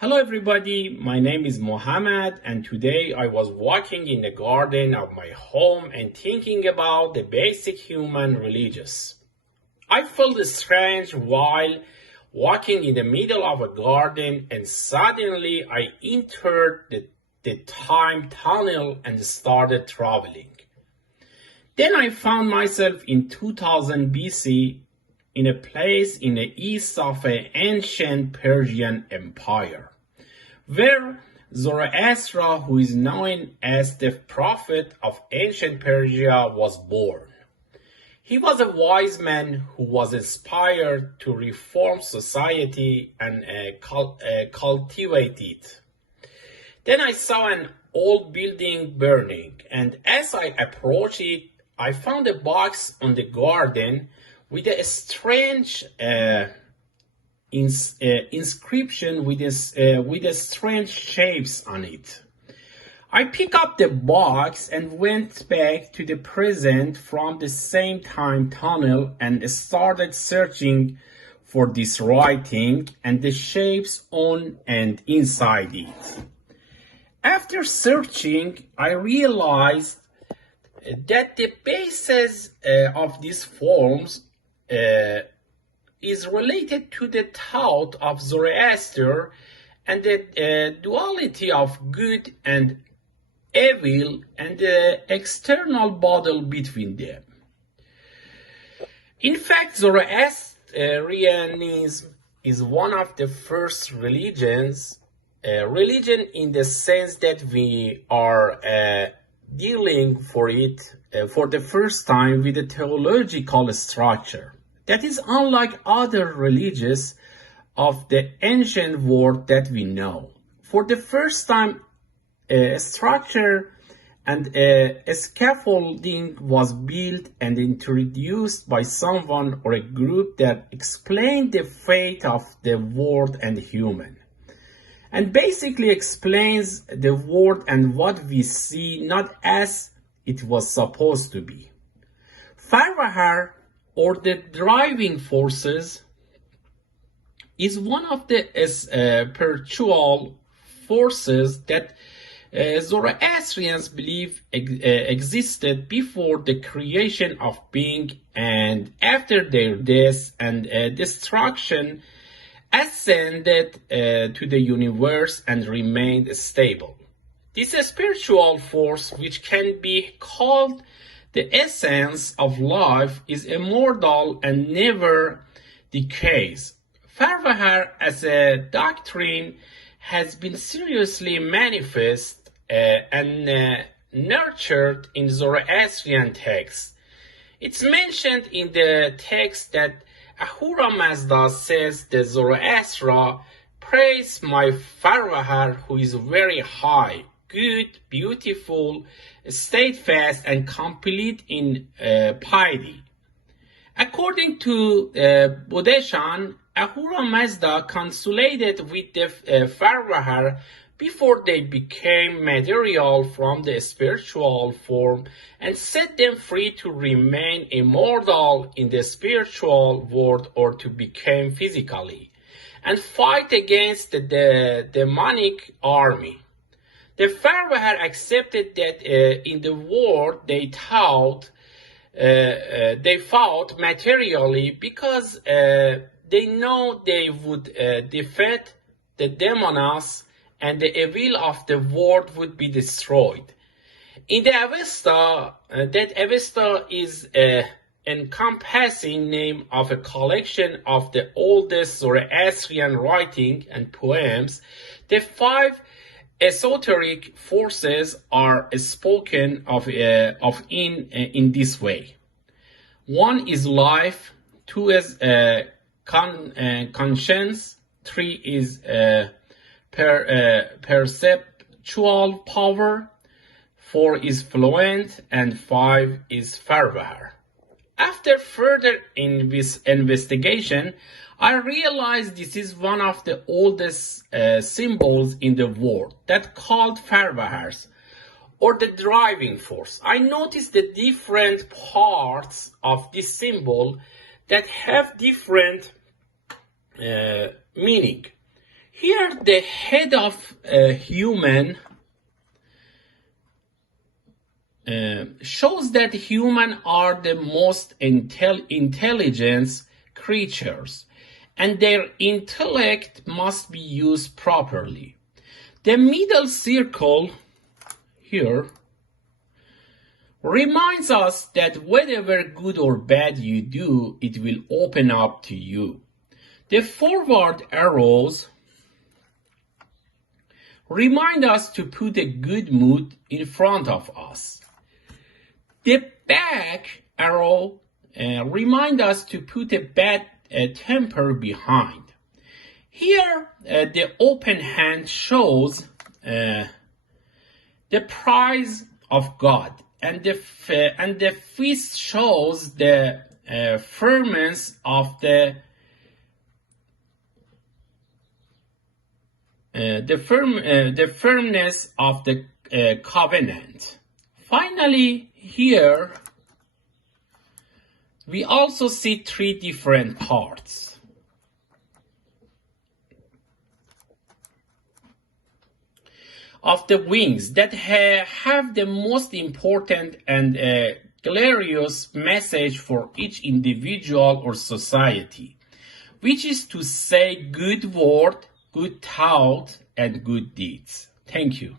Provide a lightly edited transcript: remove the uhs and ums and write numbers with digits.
Hello everybody, my name is Mohammad and today I was walking in the garden of my home and thinking about the basic human religions. I felt strange while walking in the middle of a garden and suddenly I entered the time tunnel and started traveling. Then I found myself in 2000 BC in a place in the east of an ancient Persian Empire, where Zoroaster, who is known as the prophet of ancient Persia, was born. He was a wise man who was inspired to reform society and cultivate it. Then I saw an old building burning, and as I approached it, I found a box on the garden with a strange inscription with a strange shapes on it. I picked up the box and went back to the present from the same time tunnel and started searching for this writing and the shapes on and inside it. After searching, I realized that the basis of these forms is related to the thought of Zoroaster and the duality of good and evil and the external battle between them. In fact, Zoroastrianism is one of the first religion in the sense that we are dealing for the first time with a theological structure that is unlike other religions of the ancient world that we know. For the first time, a structure and a scaffolding was built and introduced by someone or a group that explained the fate of the world and human, and basically explains the world and what we see not as it was supposed to be. Forouhar, or the driving forces, is one of the spiritual forces that Zoroastrians believe existed before the creation of being and after their death and destruction ascended to the universe and remained stable. This spiritual force, which can be called the essence of life, is immortal and never decays. Forouhar as a doctrine has been seriously manifest and nurtured in Zoroastrian texts. It's mentioned in the text that Ahura Mazda says that Zoroaster praise my Forouhar who is very high, good, beautiful, steadfast, and complete in piety. According to Bodeshan, Ahura Mazda consulated with the Forouhar before they became material from the spiritual form and set them free to remain immortal in the spiritual world or to become physically and fight against the demonic army. The Forouhar accepted that in the world they fought materially because they know they would defeat the demons and the evil of the world would be destroyed. In the Avesta, that Avesta is an encompassing name of a collection of the oldest Zoroastrian writing and poems. The five esoteric forces are spoken of in this way. One is life, two is conscience, three is perceptual power, four is fluent, and five is Forouhar. After further investigation, I realized this is one of the oldest symbols in the world that called Forouhars, or the driving force. I noticed the different parts of this symbol that have different meaning. Here, the head of a human shows that humans are the most intelligent creatures, and their intellect must be used properly. The middle circle here reminds us that whatever good or bad you do, it will open up to you. The forward arrows remind us to put a good mood in front of us. The back arrow remind us to put a bad temper behind. Here, the open hand shows the praise of God, and the fist shows the firmness of the firmness of the covenant. Finally, here we also see three different parts. Of the wings that have the most important and glorious message for each individual or society, which is to say good word, good thought, and good deeds. Thank you.